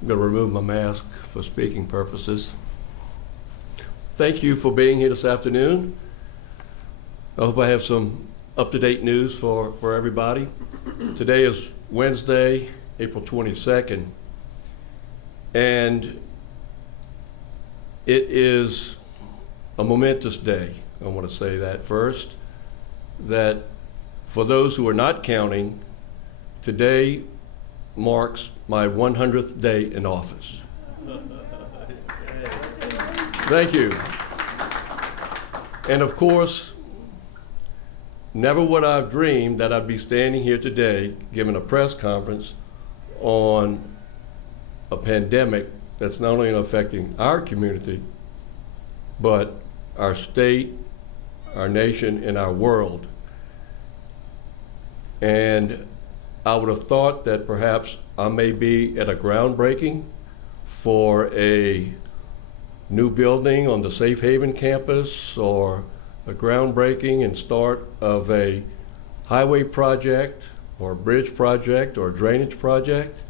I'm going to remove my mask for speaking purposes. Thank you for being here this afternoon. I hope I have some up-to-date news for everybody. Today is Wednesday, April 22nd, and it is a momentous day. I want to say that first, that for those who are not counting, today marks my 100th day in office. Thank you. And of course, never would I have dreamed that I'd be standing here today giving a press conference on a pandemic that's not only affecting our community, but our state, our nation, and our world. And I would have thought that perhaps I may be at a groundbreaking for a new building on the Safe Haven campus, or a groundbreaking and start of a highway project or a bridge project or a drainage project.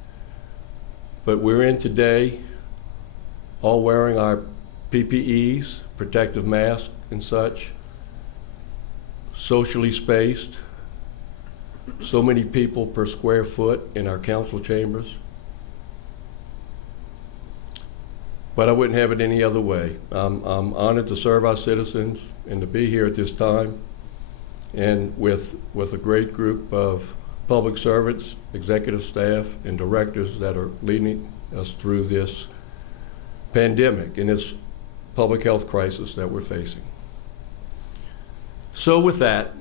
But we're in today all wearing our PPEs, protective masks and such, socially spaced, so many people per square foot in our council chambers. But I wouldn't have it any other way. I'm honored to serve our citizens and to be here at this time, and with a great group of public servants, executive staff, and directors that are leading us through this pandemic and this public health crisis that we're facing. So with that,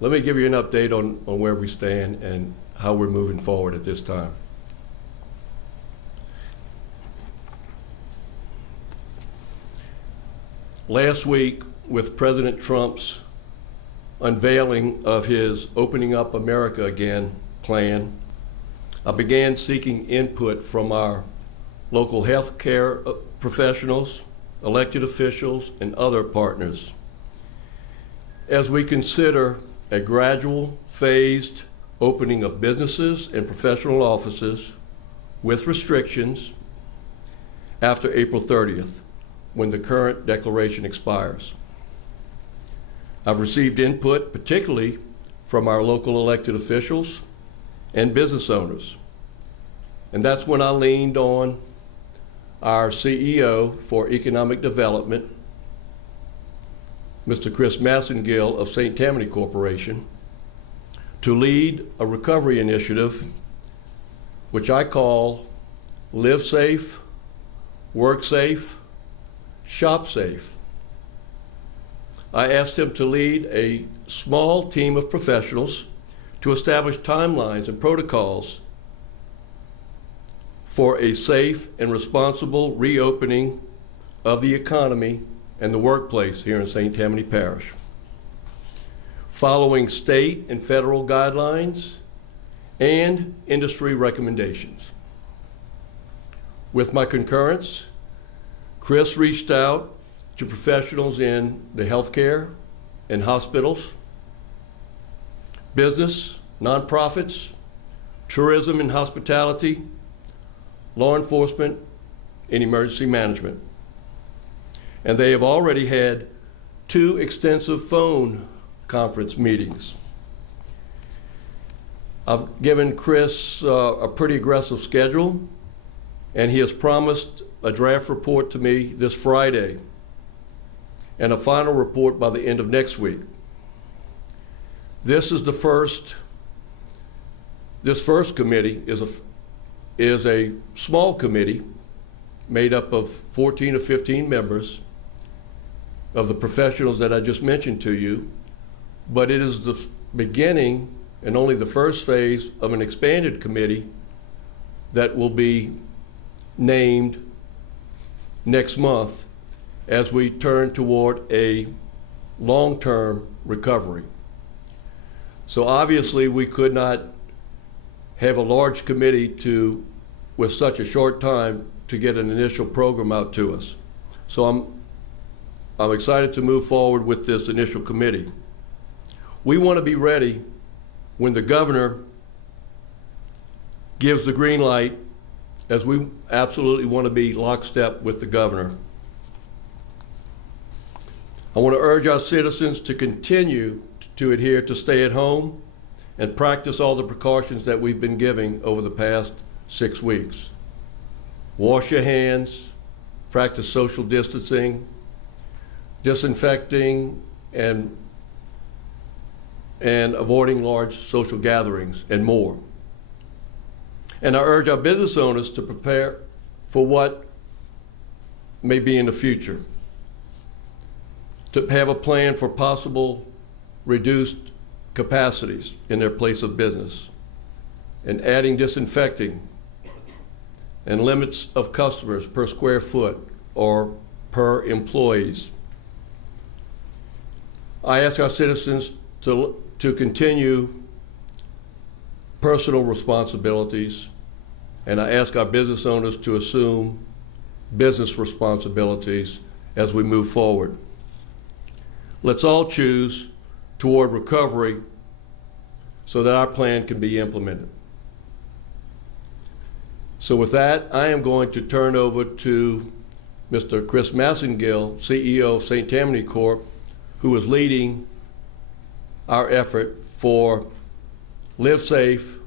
let me give you an update on where we stand and how we're moving forward at this time. Last week, with President Trump's unveiling of his Opening Up America Again plan, I began seeking input from our local health care professionals, elected officials, and other partners as we consider a gradual, phased opening of businesses and professional offices with restrictions after April 30th, when the current declaration expires. I've received input, particularly from our local elected officials and business owners. And that's when I leaned on our CEO for Economic Development, Mr. Chris Massengill of St. Tammany Corporation, to lead a recovery initiative, which I call Live Safe, Work Safe, Shop Safe. I asked him to lead a small team of professionals to establish timelines and protocols for a safe and responsible reopening of the economy and the workplace here in St. Tammany Parish, following state and federal guidelines and industry recommendations. With my concurrence, Chris reached out to professionals in the healthcare and hospitals, business, nonprofits, tourism and hospitality, law enforcement, and emergency management. And they have already had 2 extensive phone conference meetings. I've given Chris a pretty aggressive schedule, and he has promised a draft report to me this Friday and a final report by the end of next week. This first committee is a small committee made up of 14 or 15 members of the professionals that I just mentioned to you, but it is the beginning and only the first phase of an expanded committee that will be named next month as we turn toward a long-term recovery. So obviously we could not have a large committee with such a short time to get an initial program out to us. So I'm excited to move forward with this initial committee. We want to be ready when the governor gives the green light as we absolutely want to be lockstep with the governor. I want to urge our citizens to continue to adhere to stay at home and practice all the precautions that we've been giving over the past 6 weeks. Wash your hands, practice social distancing, disinfecting, and avoiding large social gatherings, and more. And I urge our business owners to prepare for what may be in the future, to have a plan for possible reduced capacities in their place of business, and adding disinfecting and limits of customers per square foot or per employees. I ask our citizens to continue personal responsibilities, and I ask our business owners to assume business responsibilities as we move forward. Let's all choose toward recovery so that our plan can be implemented. So with that, I am going to turn over to Mr. Chris Massengill, CEO of St. Tammany Corp., who is leading our effort for Live Safe,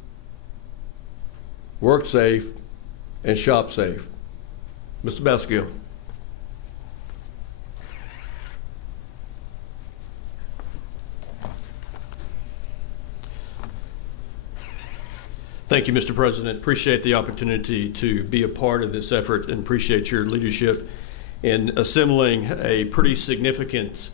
Work Safe, and Shop Safe. Mr. Massengill. Thank you, Mr. President. Appreciate the opportunity to be a part of this effort and appreciate your leadership in assembling a pretty significant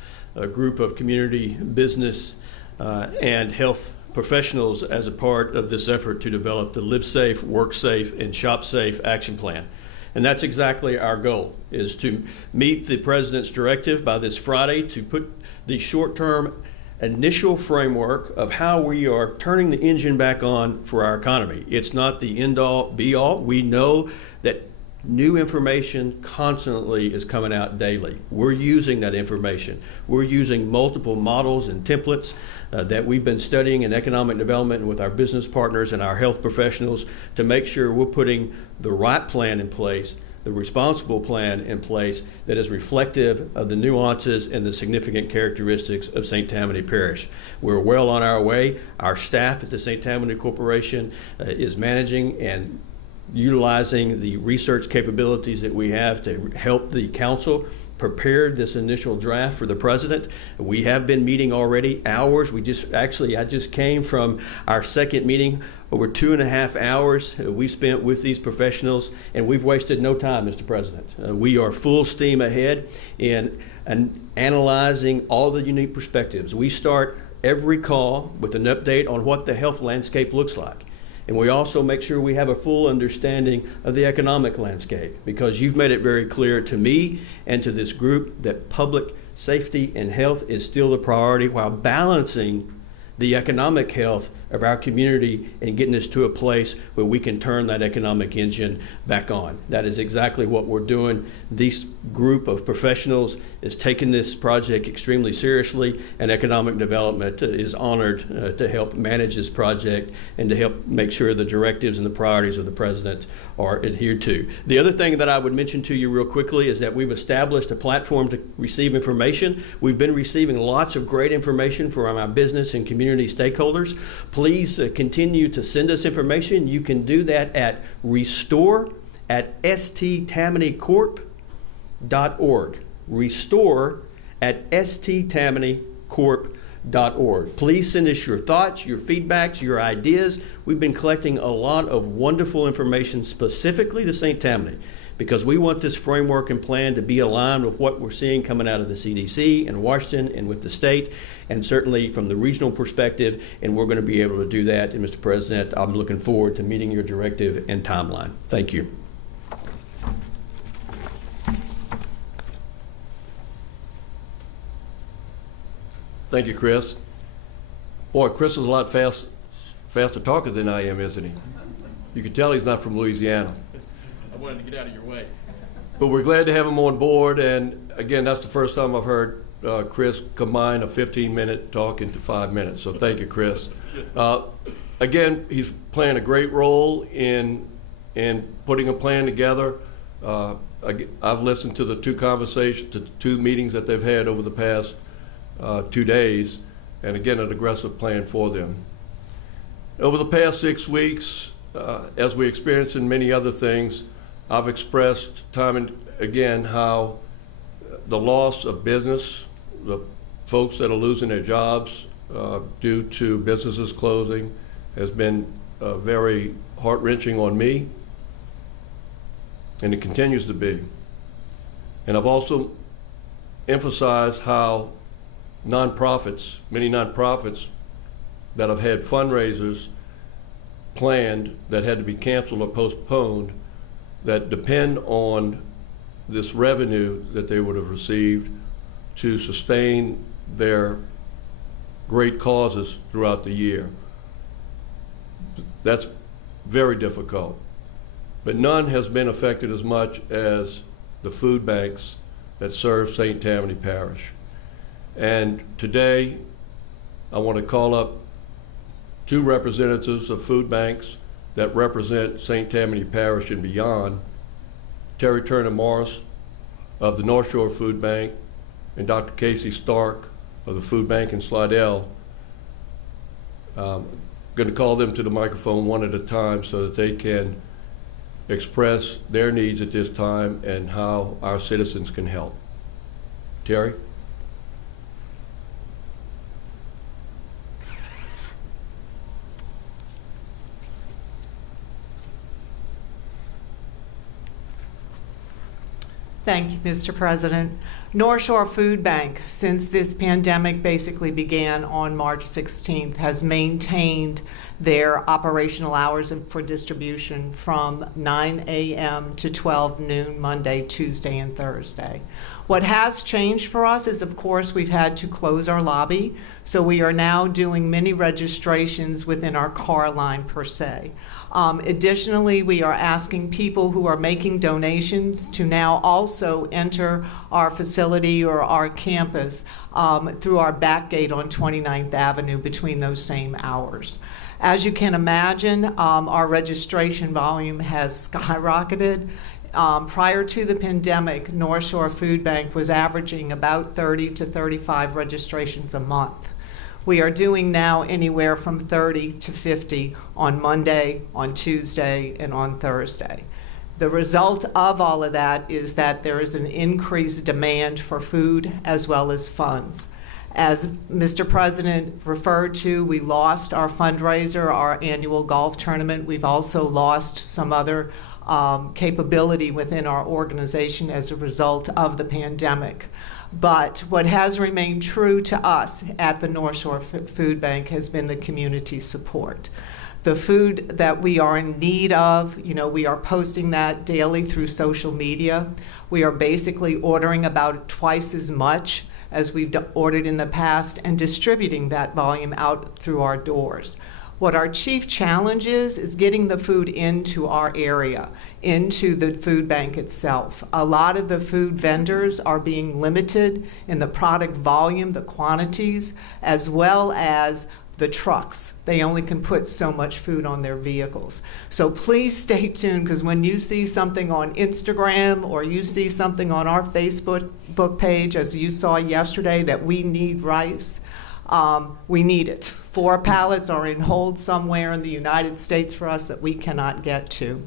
group of community, business, and health professionals as a part of this effort to develop the Live Safe, Work Safe, and Shop Safe action plan. And that's exactly our goal, is to meet the President's directive by this Friday to put the short-term initial framework of how we are turning the engine back on for our economy. It's not the end-all, be-all. We know that new information constantly is coming out daily. We're using that information. We're using multiple models and templates that we've been studying in economic development with our business partners and our health professionals to make sure we're putting the right plan in place, the responsible plan in place that is reflective of the nuances and the significant characteristics of St. Tammany Parish. We're well on our way. Our staff at the St. Tammany Corporation is managing and utilizing the research capabilities that we have to help the council prepare this initial draft for the President. We have been meeting already hours. I just came from our second meeting, over 2.5 hours we spent with these professionals, and we've wasted no time, Mr. President. We are full steam ahead in analyzing all the unique perspectives. We start every call with an update on what the health landscape looks like. And we also make sure we have a full understanding of the economic landscape, because you've made it very clear to me and to this group that public safety and health is still the priority while balancing the economic health of our community and getting us to a place where we can turn that economic engine back on. That is exactly what we're doing. This group of professionals is taking this project extremely seriously, and economic development is honored to help manage this project and to help make sure the directives and the priorities of the President are adhered to. The other thing that I would mention to you real quickly is that we've established a platform to receive information. We've been receiving lots of great information from our business and community stakeholders. Please continue to send us information. You can do that at restore@sttammanycorp.org. Restore@sttammanycorp.org. Please send us your thoughts, your feedbacks, your ideas. We've been collecting a lot of wonderful information specifically to St. Tammany, because we want this framework and plan to be aligned with what we're seeing coming out of the CDC in Washington and with the state, and certainly from the regional perspective, and we're going to be able to do that. And Mr. President, I'm looking forward to meeting your directive and timeline. Thank you. Thank you, Chris. Boy, Chris is a lot faster talker than I am, isn't he? You can tell he's not from Louisiana. I wanted to get out of your way. But we're glad to have him on board, and again, that's the first time I've heard Chris combine a 15-minute talk into 5 minutes, so thank you, Chris. Again, he's playing a great role in in putting a plan together. I've listened to the two meetings that they've had over the past 2 days, and again, an aggressive plan for them. Over the past 6 weeks, as we experienced in many other things, I've expressed time and again how the loss of business, the folks that are losing their jobs due to businesses closing, has been very heart-wrenching on me, and it continues to be. And I've also emphasized how many nonprofits that have had fundraisers planned that had to be canceled or postponed, that depend on this revenue that they would have received to sustain their great causes throughout the year. That's very difficult. But none has been affected as much as the food banks that serve St. Tammany Parish. And today, I want to call up 2 representatives of food banks that represent St. Tammany Parish and beyond, Terry Turner Morris of the North Shore Food Bank and Dr. Casey Stark of the Food Bank in Slidell. I'm going to call them to the microphone one at a time so that they can express their needs at this time and how our citizens can help. Terry? Thank you, Mr. President. North Shore Food Bank, since this pandemic basically began on March 16th, has maintained their operational hours for distribution from 9 a.m. to 12 noon, Monday, Tuesday, and Thursday. What has changed for us is, of course, we've had to close our lobby, so we are now doing many registrations within our car line per se. Additionally, we are asking people who are making donations to now also enter our facility or our campus through our back gate on 29th Avenue between those same hours. As you can imagine, our registration volume has skyrocketed. Prior to the pandemic, North Shore Food Bank was averaging about 30 to 35 registrations a month. We are doing now anywhere from 30 to 50 on Monday, on Tuesday, and on Thursday. The result of all of that is that there is an increased demand for food as well as funds. As Mr. President referred to, we lost our fundraiser, our annual golf tournament. We've also lost some other capability within our organization as a result of the pandemic. But what has remained true to us at the North Shore Food Bank has been the community support. The food that we are in need of, we are posting that daily through social media. We are basically ordering about twice as much as we've ordered in the past and distributing that volume out through our doors. What our chief challenge is getting the food into our area, into the food bank itself. A lot of the food vendors are being limited in the product volume, the quantities, as well as the trucks. They only can put so much food on their vehicles. So please stay tuned, because when you see something on Instagram or you see something on our Facebook page, as you saw yesterday, that we need rice, we need it. 4 pallets are in hold somewhere in the United States for us that we cannot get to.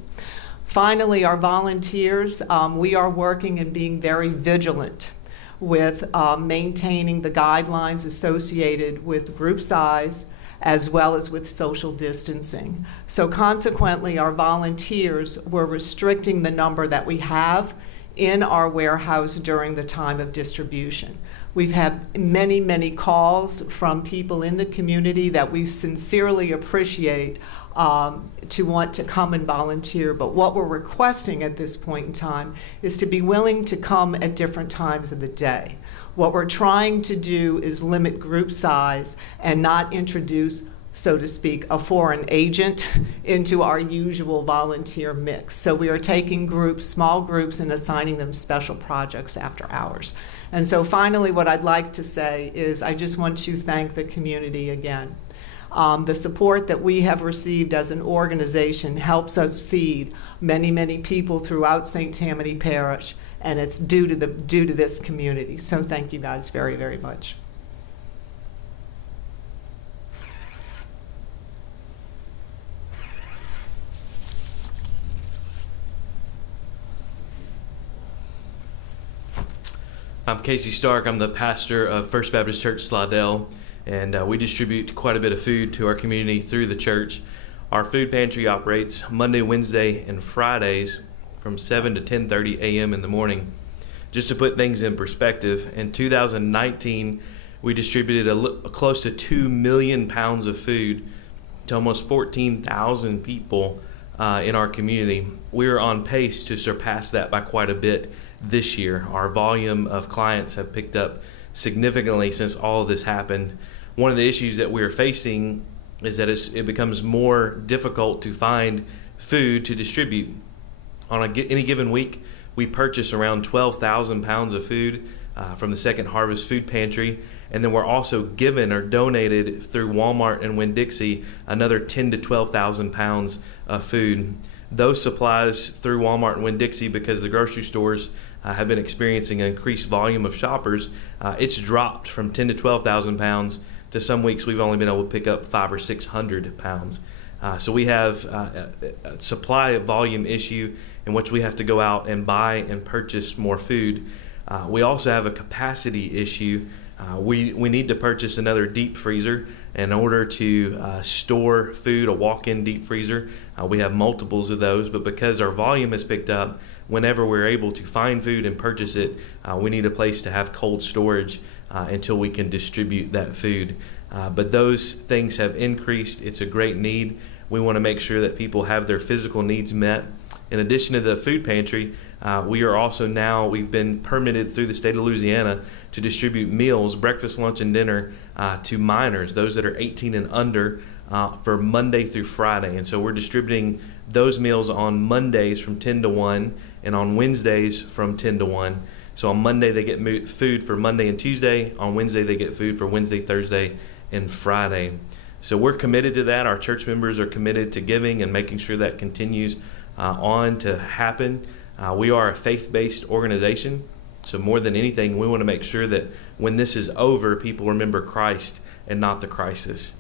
Finally, our volunteers, we are working and being very vigilant with maintaining the guidelines associated with group size as well as with social distancing. So consequently, our volunteers were restricting the number that we have in our warehouse during the time of distribution. We've had many, many calls from people in the community that we sincerely appreciate to want to come and volunteer. But what we're requesting at this point in time is to be willing to come at different times of the day. What we're trying to do is limit group size and not introduce, so to speak, a foreign agent into our usual volunteer mix. So we are taking groups, small groups, and assigning them special projects after hours. And so finally, what I'd like to say is I just want to thank the community again. The support that we have received as an organization helps us feed many, many people throughout St. Tammany Parish, and it's due to this community. So thank you guys very, very much. I'm Casey Stark. I'm the pastor of First Baptist Church Slidell, and we distribute quite a bit of food to our community through the church. Our food pantry operates Monday, Wednesday, and Fridays from 7 to 10:30 a.m. in the morning. Just to put things in perspective, in 2019, we distributed close to 2 million pounds of food to almost 14,000 people in our community. We are on pace to surpass that by quite a bit this year. Our volume of clients have picked up significantly since all of this happened. One of the issues that we're facing is that it becomes more difficult to find food to distribute. On any given week, we purchase around 12,000 pounds of food from the Second Harvest Food Pantry, and then we're also given or donated through Walmart and Winn-Dixie another 10 to 12,000 pounds of food. Those supplies through Walmart and Winn-Dixie, because the grocery stores have been experiencing an increased volume of shoppers, it's dropped from 10 to 12,000 pounds to some weeks we've only been able to pick up 500 or 600 pounds. So we have a supply volume issue in which we have to go out and buy and purchase more food. We also have a capacity issue. We need to purchase another deep freezer in order to store food, a walk-in deep freezer. We have multiples of those, but because our volume has picked up, whenever we're able to find food and purchase it, we need a place to have cold storage until we can distribute that food. But those things have increased. It's a great need. We want to make sure that people have their physical needs met. In addition to the food pantry, we've been permitted through the state of Louisiana to distribute meals, breakfast, lunch, and dinner to minors, those that are 18 and under, for Monday through Friday. And so we're distributing those meals on Mondays from 10 to 1 and on Wednesdays from 10 to 1. So on Monday they get food for Monday and Tuesday. On Wednesday they get food for Wednesday, Thursday, and Friday. So we're committed to that. Our church members are committed to giving and making sure that continues on to happen. We are a faith-based organization, so more than anything, we want to make sure that when this is over, people remember Christ and not the crisis.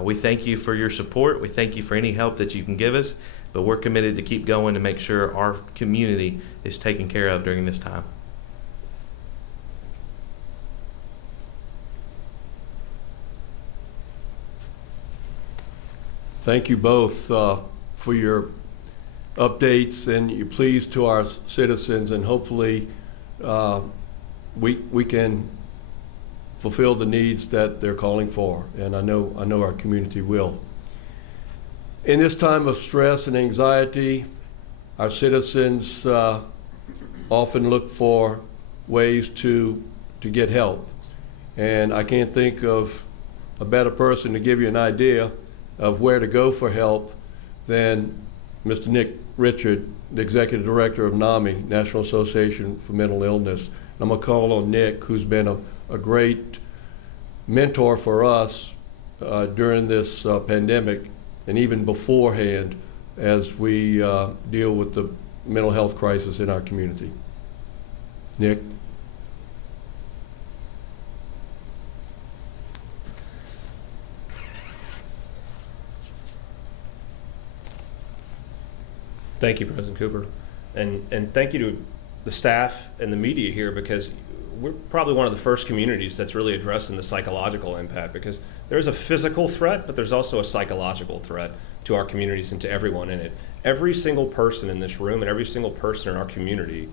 We thank you for your support. We thank you for any help that you can give us, but we're committed to keep going to make sure our community is taken care of during this time. Thank you both for your updates and your pleas to our citizens, and hopefully we can fulfill the needs that they're calling for, and I know our community will. In this time of stress and anxiety, our citizens often look for ways to get help, and I can't think of a better person to give you an idea of where to go for help than Mr. Nick Richard, the Executive Director of NAMI, National Association for Mental Illness. I'm going to call on Nick, who's been a great mentor for us during this pandemic and even beforehand as we deal with the mental health crisis in our community. Nick? Thank you, President Cooper, and thank you to the staff and the media here, because we're probably one of the first communities that's really addressing the psychological impact, because there's a physical threat, but there's also a psychological threat to our communities and to everyone in it. Every single person in this room and every single person in our community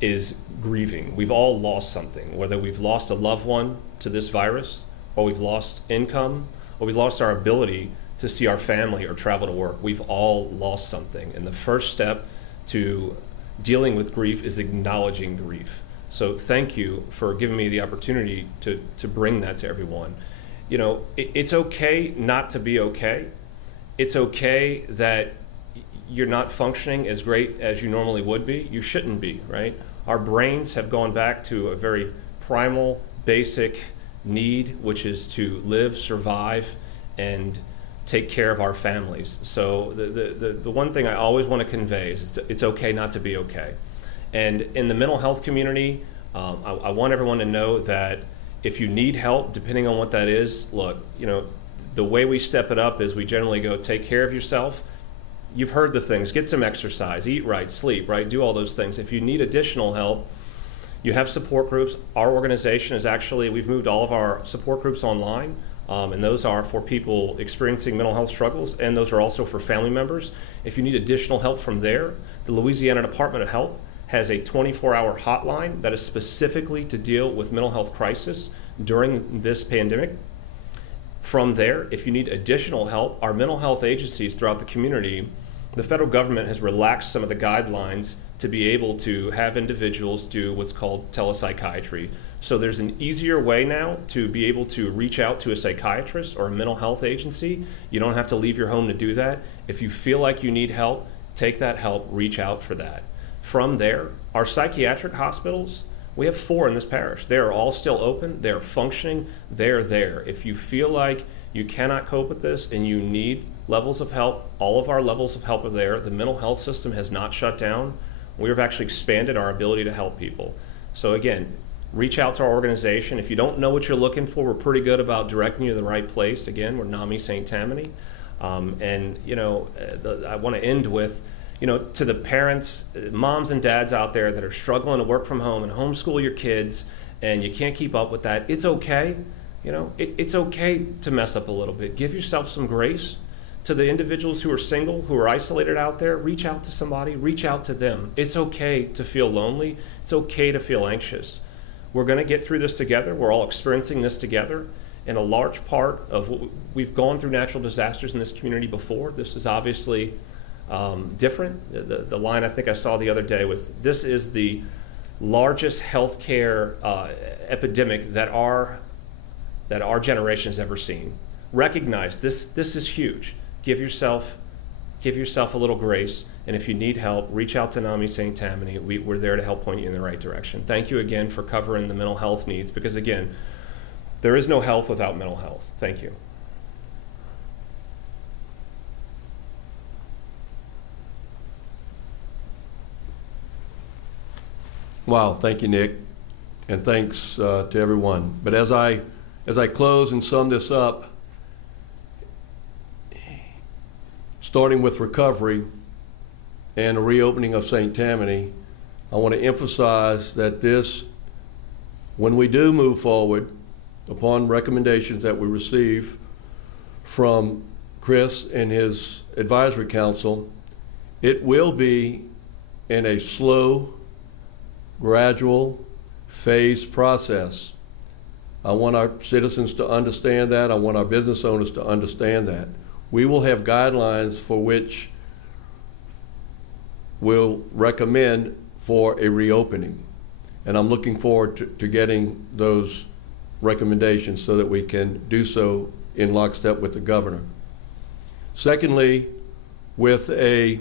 is grieving. We've all lost something, whether we've lost a loved one to this virus, or we've lost income, or we've lost our ability to see our family or travel to work. We've all lost something. And the first step to dealing with grief is acknowledging grief. So thank you for giving me the opportunity to bring that to everyone. You know, it's okay not to be okay. It's okay that you're not functioning as great as you normally would be. You shouldn't be, right? Our brains have gone back to a very primal, basic need, which is to live, survive, and take care of our families. So the one thing I always want to convey is it's okay not to be okay. And in the mental health community, I want everyone to know that if you need help, depending on what that is, look, the way we step it up is we generally go take care of yourself. You've heard the things, get some exercise, eat right, sleep right, do all those things. If you need additional help, you have support groups. Our organization is actually, we've moved all of our support groups online, and those are for people experiencing mental health struggles, and those are also for family members. If you need additional help from there, the Louisiana Department of Health has a 24-hour hotline that is specifically to deal with mental health crisis during this pandemic. From there, if you need additional help, our mental health agencies throughout the community, the federal government has relaxed some of the guidelines to be able to have individuals do what's called telepsychiatry. So there's an easier way now to be able to reach out to a psychiatrist or a mental health agency. You don't have to leave your home to do that. If you feel like you need help, take that help, reach out for that. From there, our psychiatric hospitals, we have 4 in this parish. They are all still open, they're functioning, they're there. If you feel like you cannot cope with this and you need levels of help, all of our levels of help are there. The mental health system has not shut down. We've actually expanded our ability to help people. So again, reach out to our organization. If you don't know what you're looking for, we're pretty good about directing you to the right place. Again, we're NAMI St. Tammany. I want to end with, to the parents, moms and dads out there that are struggling to work from home and homeschool your kids, and you can't keep up with that, it's okay. It's okay to mess up a little bit. Give yourself some grace. To the individuals who are single, who are isolated out there, reach out to somebody, reach out to them. It's okay to feel lonely. It's okay to feel anxious. We're going to get through this together. We're all experiencing this together. And a large part of we've gone through natural disasters in this community before. This is obviously different. The line I think I saw the other day was, this is the largest healthcare epidemic that our generation has ever seen. Recognize this is huge. Give yourself a little grace, and if you need help, reach out to NAMI St. Tammany. We're there to help point you in the right direction. Thank you again for covering the mental health needs, because again, there is no health without mental health. Thank you. Wow, thank you, Nick, and thanks to everyone. But as I close and sum this up, starting with recovery and the reopening of St. Tammany, I want to emphasize that when we do move forward upon recommendations that we receive from Chris and his advisory council, it will be in a slow, gradual, phased process. I want our citizens to understand that. I want our business owners to understand that. We will have guidelines for which we'll recommend for a reopening. And I'm looking forward to getting those recommendations so that we can do so in lockstep with the governor. Secondly, with a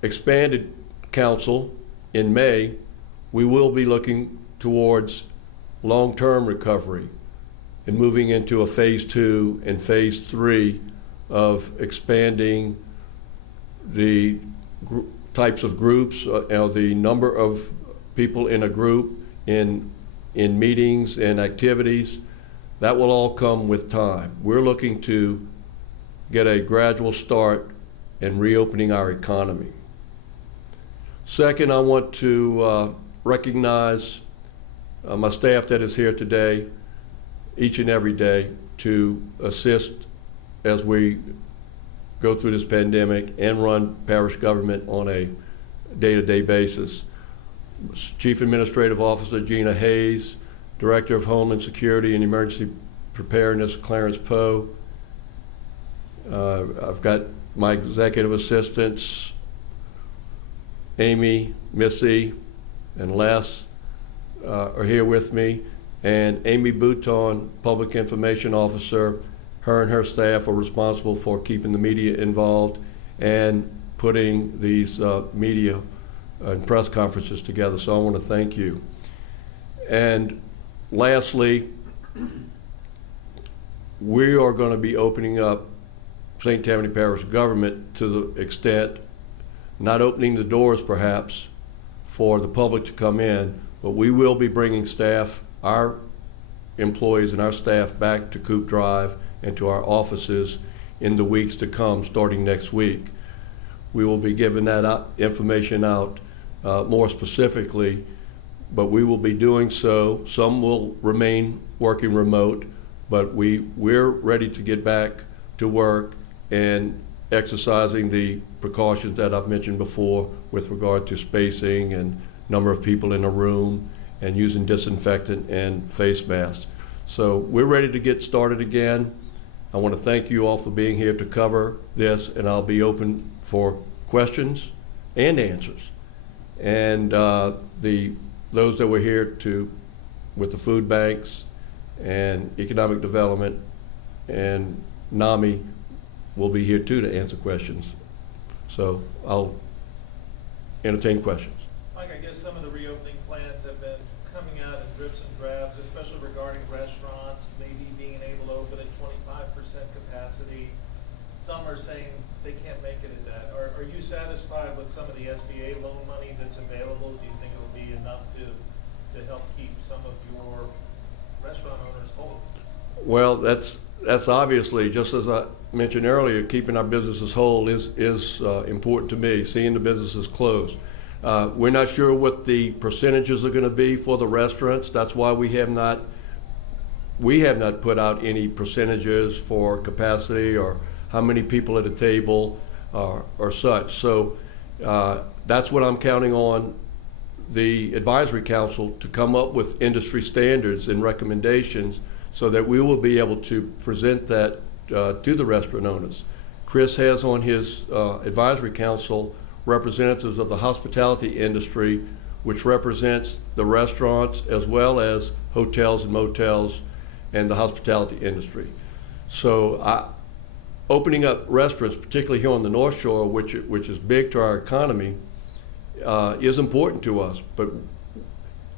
expanded council in May, we will be looking towards long-term recovery and moving into a phase 2 and phase 3 of expanding the types of groups, the number of people in a group, in meetings and activities. That will all come with time. We're looking to get a gradual start in reopening our economy. Second, I want to recognize my staff that is here today, each and every day, to assist as we go through this pandemic and run parish government on a day-to-day basis. Chief Administrative Officer Gina Hayes, Director of Homeland Security and Emergency Preparedness Clarence Poe. I've got my executive assistants, Amy, Missy, and Les are here with me, and Amy Bouton, Public Information Officer. Her and her staff are responsible for keeping the media involved and putting these media and press conferences together. So I want to thank you. And lastly, we are going to be opening up St. Tammany Parish government to the extent, not opening the doors perhaps for the public to come in, but we will be bringing staff, our employees and our staff, back to Coop Drive and to our offices in the weeks to come, starting next week. We will be giving that information out more specifically, but we will be doing so. Some will remain working remote, but we're ready to get back to work and exercising the precautions that I've mentioned before with regard to spacing and number of people in a room and using disinfectant and face masks. So we're ready to get started again. I want to thank you all for being here to cover this, and I'll be open for questions and answers. And those that were here with the food banks and economic development and NAMI will be here too to answer questions. So I'll entertain questions. Mike, I guess some of the reopening plans have been coming out in drips and drabs, especially regarding restaurants, maybe being able to open at 25% capacity. Some are saying they can't make it at that. Are you satisfied with some of the SBA loan money that's available? Do you think it'll be enough to help keep some of your restaurant owners whole? Well, that's obviously, just as I mentioned earlier, keeping our businesses whole is important to me, seeing the businesses close. We're not sure what the percentages are going to be for the restaurants. That's why we have not put out any percentages for capacity or how many people at a table or such. So that's what I'm counting on the advisory council to come up with industry standards and recommendations so that we will be able to present that to the restaurant owners. Chris has on his advisory council representatives of the hospitality industry, which represents the restaurants as well as hotels and motels and the hospitality industry. So opening up restaurants, particularly here on the North Shore, which is big to our economy, is important to us.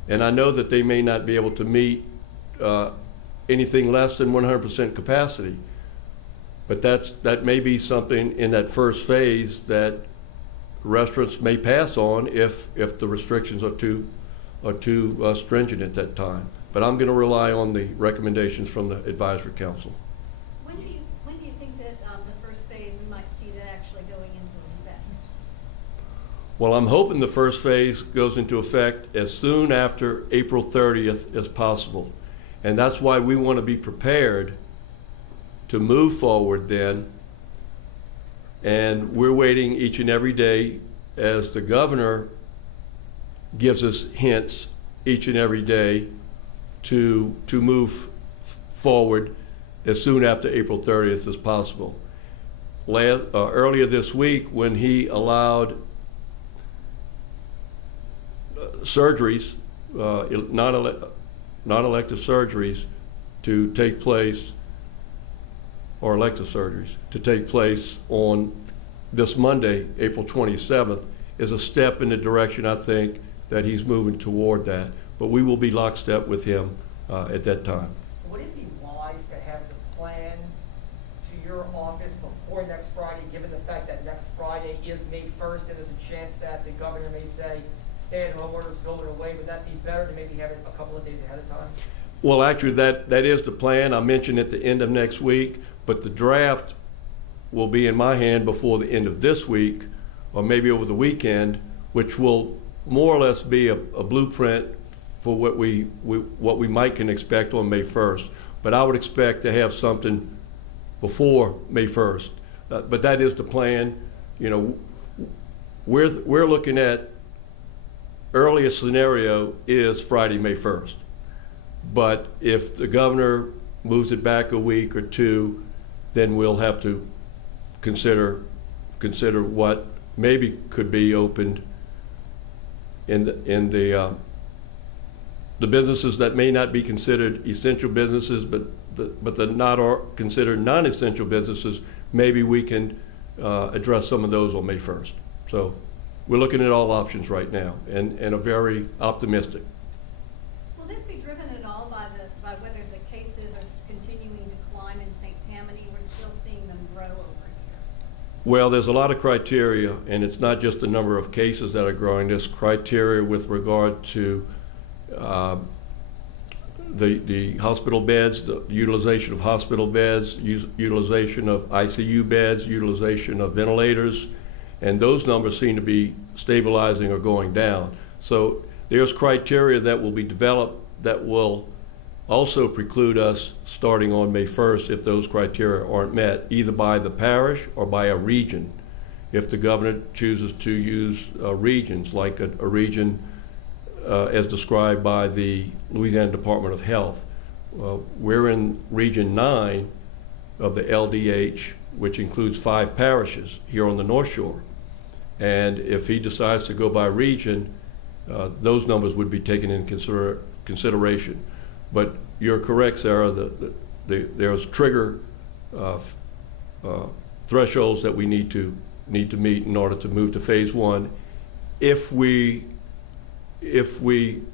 And I know that they may not be able to meet anything less than 100% capacity, but that may be something in that first phase that restaurants may pass on if the restrictions are too stringent at that time. But I'm going to rely on the recommendations from the advisory council. When do you think that the first phase we might see that actually going into effect? Well, I'm hoping the first phase goes into effect as soon after April 30th as possible. And that's why we want to be prepared to move forward then. And we're waiting each and every day as the governor gives us hints each and every day to move forward as soon after April 30th as possible. Earlier this week, when he allowed surgeries, non-elective surgeries to take place, or elective surgeries to take place on this Monday, April 27th, is a step in the direction I think that he's moving toward that. But we will be lockstep with him at that time. Would it be wise to have the plan to your office before next Friday, given the fact that next Friday is May 1st and there's a chance that the governor may say stay-at-home orders going away? Would that be better to maybe have it a couple of days ahead of time? Well, actually, that is the plan. I mentioned at the end of next week, but the draft will be in my hand before the end of this week, or maybe over the weekend, which will more or less be a blueprint for what we might can expect on May 1st. But I would expect to have something before May 1st. But that is the plan. You know, we're looking at earliest scenario is Friday, May 1st. But if the governor moves it back a week or two, then we'll have to consider what maybe could be opened in the businesses that may not be considered essential businesses, but the not are considered non-essential businesses. Maybe we can address some of those on May 1st. So we're looking at all options right now, and are very optimistic. Will this be driven at all by whether the cases are continuing to climb in grow over here? Well, there's a lot of criteria, and it's not just the number of cases that are growing. There's criteria with regard to the hospital beds, the utilization of hospital beds, utilization of ICU beds, utilization of ventilators, and those numbers seem to be stabilizing or going down. So there's criteria that will be developed that will also preclude us starting on May 1st if those criteria aren't met, either by the parish or by a region. If the governor chooses to use regions, like a region as described by the Louisiana Department of Health. We're in Region 9 of the LDH, which includes 5 parishes here on the North Shore. And if he decides to go by region, those numbers would be taken into consideration. But you're correct, Sarah, there's trigger thresholds that we need to meet in order to move to phase 1. If we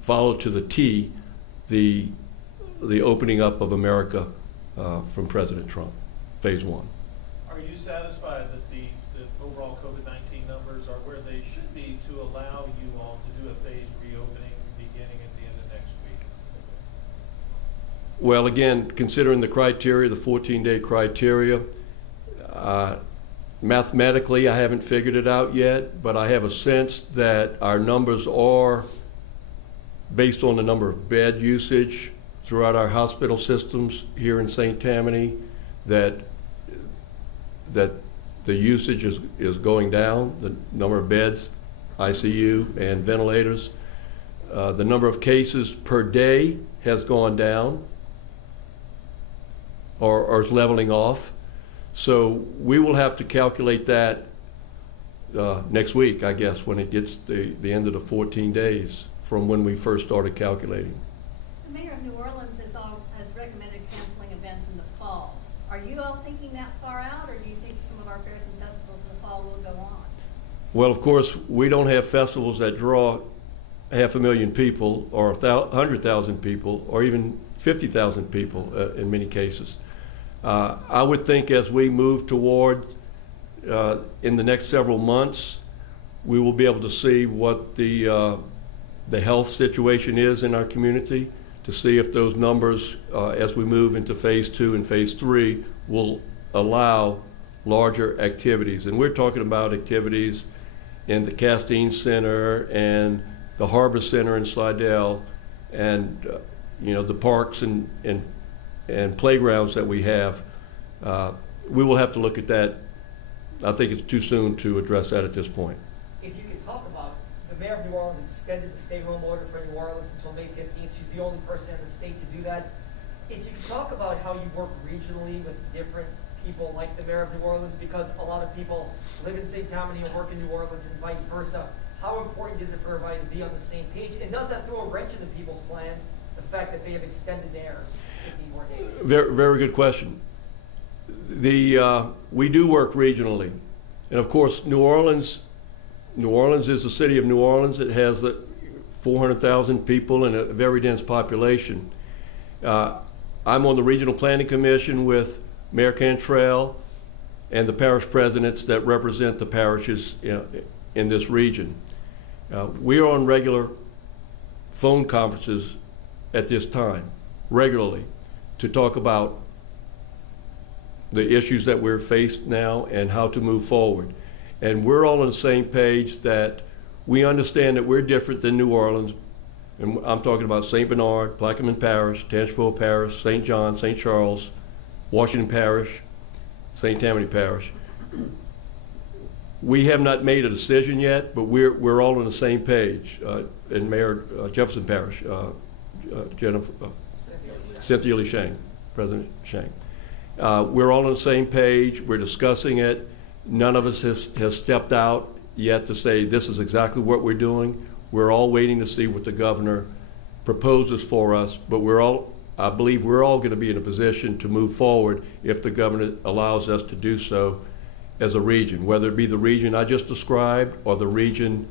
follow to the T the opening up of America from President Trump, phase 1. Are you satisfied that the overall COVID-19 numbers are where they should be to allow you all to do a phased reopening beginning at the end of next week? Well, again, considering the criteria, the 14-day criteria, mathematically I haven't figured it out yet, but I have a sense that our numbers are based on the number of bed usage throughout our hospital systems here in St. Tammany, that the usage is going down, the number of beds, ICU and ventilators. The number of cases per day has gone down or is leveling off. So we will have to calculate that next week, I guess, when it gets the end of the 14 days from when we first started calculating. The mayor of New Orleans has recommended canceling events in the fall. Are you all thinking that far out, or do you think some of our fairs and festivals in the fall will go on? Well, of course, we don't have festivals that draw 500,000 people or 100,000 people or even 50,000 people in many cases. I would think as we move toward in the next several months, we will be able to see what the health situation is in our community, to see if those numbers, as we move into phase 2 and phase 3, will allow larger activities. And we're talking about activities in the Castine Center and the Harbor Center in Slidell, and the parks and playgrounds that we have. We will have to look at that. I think it's too soon to address that at this point. If you could talk about, the mayor of New Orleans extended the stay-home order for New Orleans until May 15th. She's the only person in the state to do that. If you could talk about how you work regionally with different people like the mayor of New Orleans, because a lot of people live in St. Tammany and work in New Orleans and vice versa. How important is it for everybody to be on the same page? And does that throw a wrench into people's plans, the fact that they have extended theirs 15 more days? Very, very good question. We do work regionally. And of course, New Orleans is the city of New Orleans. It has 400,000 people and a very dense population. I'm on the Regional Planning Commission with Mayor Cantrell and the parish presidents that represent the parishes in this region. We are on regular phone conferences at this time, regularly, to talk about the issues that we're faced now and how to move forward. And we're all on the same page that we understand that we're different than New Orleans. And I'm talking about St. Bernard, Plaquemine Parish, Tangipahoa Parish, St. John, St. Charles, Washington Parish, St. Tammany Parish. We have not made a decision yet, but we're all on the same page. In Mayor Jefferson Parish, Cynthia Lee Shang, President Shang. We're all on the same page. We're discussing it. None of us has stepped out yet to say this is exactly what we're doing. We're all waiting to see what the governor proposes for us, but I believe we're all going to be in a position to move forward if the governor allows us to do so as a region, whether it be the region I just described or the region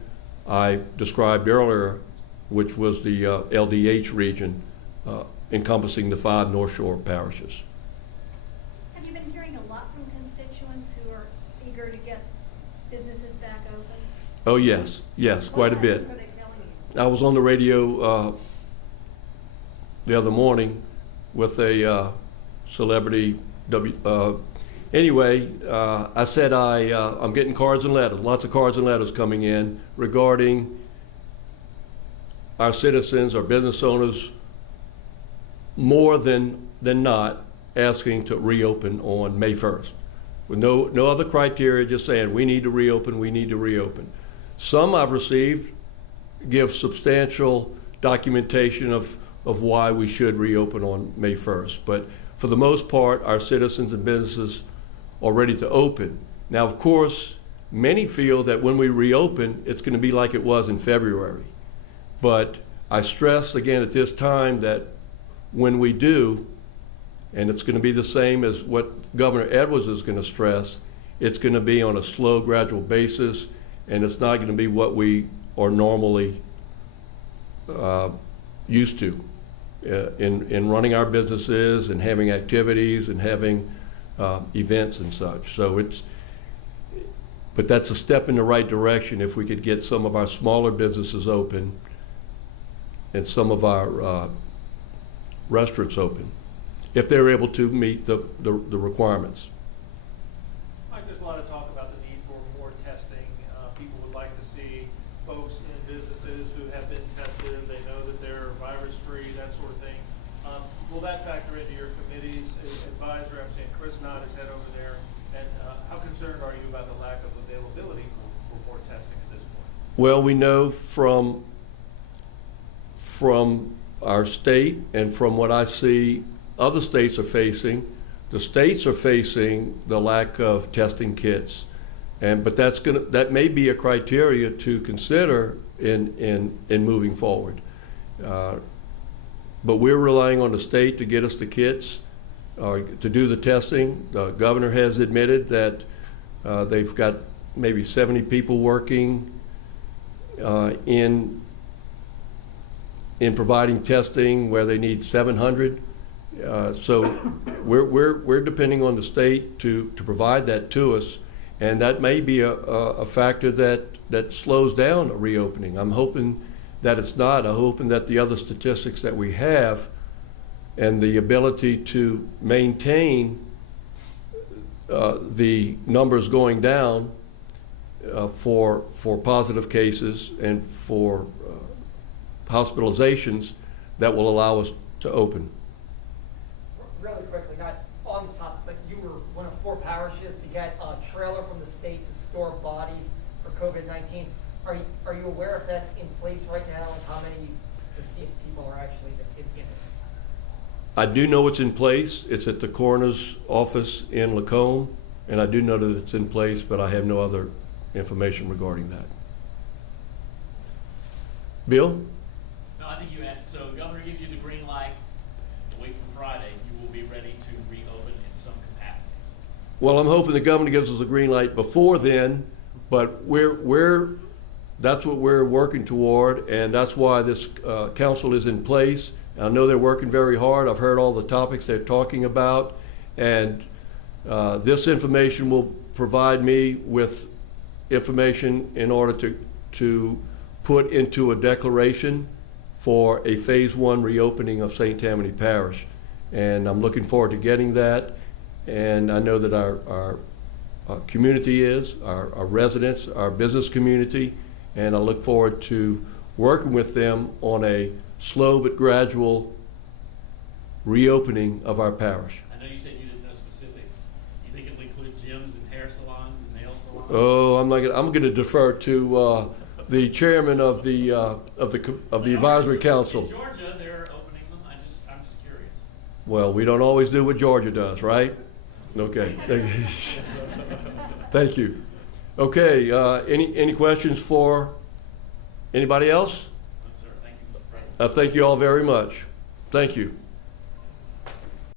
I described earlier, which was the LDH region encompassing the 5 North Shore parishes. Have you been hearing a lot from constituents who are eager to get businesses back open? Oh, yes, quite a What bit. kinds of things are they telling you? I was on the radio the other morning with a celebrity. Anyway, I said I'm getting cards and letters, lots of cards and letters coming in regarding our citizens, our business owners, more than not asking to reopen on May 1st. With no other criteria, just saying we need to reopen, we need to reopen. Some I've received give substantial documentation of why we should reopen on May 1st. But for the most part, our citizens and businesses are ready to open. Now, of course, many feel that when we reopen, it's going to be like it was in February. But I stress again at this time that when we do, and it's going to be the same as what Governor Edwards is going to stress, it's going to be on a slow, gradual basis, and it's not going to be what we are normally used to in running our businesses and having activities and having events and such. But that's a step in the right direction if we could get some of our smaller businesses open and some of our restaurants open, if they're able to meet the requirements. Mike, there's a lot of talk about the need for more testing. People would like to see folks in businesses who have been tested, they know that they're virus-free, that sort of thing. Will that factor into your committee's advisory? I'm saying Chris Knott is head over there. And how concerned are you about the lack of availability for more testing at this point? Well, we know from our state and from what I see other states are facing, the states are facing the lack of testing kits. But that may be a criteria to consider in moving forward. But we're relying on the state to get us the kits, to do the testing. The governor has admitted that they've got maybe 70 people working in providing testing where they need 700. So we're depending on the state to provide that to us, and that may be a factor that slows down a reopening. I'm hoping that it's not. I'm hoping that the other statistics that we have and the ability to maintain the numbers going down for positive cases and for hospitalizations, that will allow us to open. Really quickly, not on the top, but you were one of 4 parishes to get a trailer from the state to store bodies for COVID-19. Are you aware if that's in place right now and how many deceased people are actually in it? I do know it's in place. It's at the coroner's office in Lacombe, and I do know that it's in place, but I have no other information regarding that. Bill? No, I think you had, so Governor gives you the green light. A week from Friday, you will be ready to reopen in some capacity. Well, I'm hoping the governor gives us a green light before then, but that's what we're working toward, and that's why this council is in place. And I know they're working very hard. I've heard all the topics they're talking about, and this information will provide me with information in order to put into a declaration for a phase 1 reopening of St. Tammany Parish. And I'm looking forward to getting that. And I know that our community our residents, our business community, and I look forward to working with them on a slow but gradual reopening of our parish. I know you said you didn't know specifics. You think it'll include gyms and hair salons and nail salons? Oh, I'm going to defer to the chairman of the advisory council. In Georgia, they're opening them. I'm just curious. Well, we don't always do what Georgia does, right? Okay. Thank you. Okay. Any questions for anybody else? No, sir. Thank you, Mr. President. Thank you all very much. Thank you.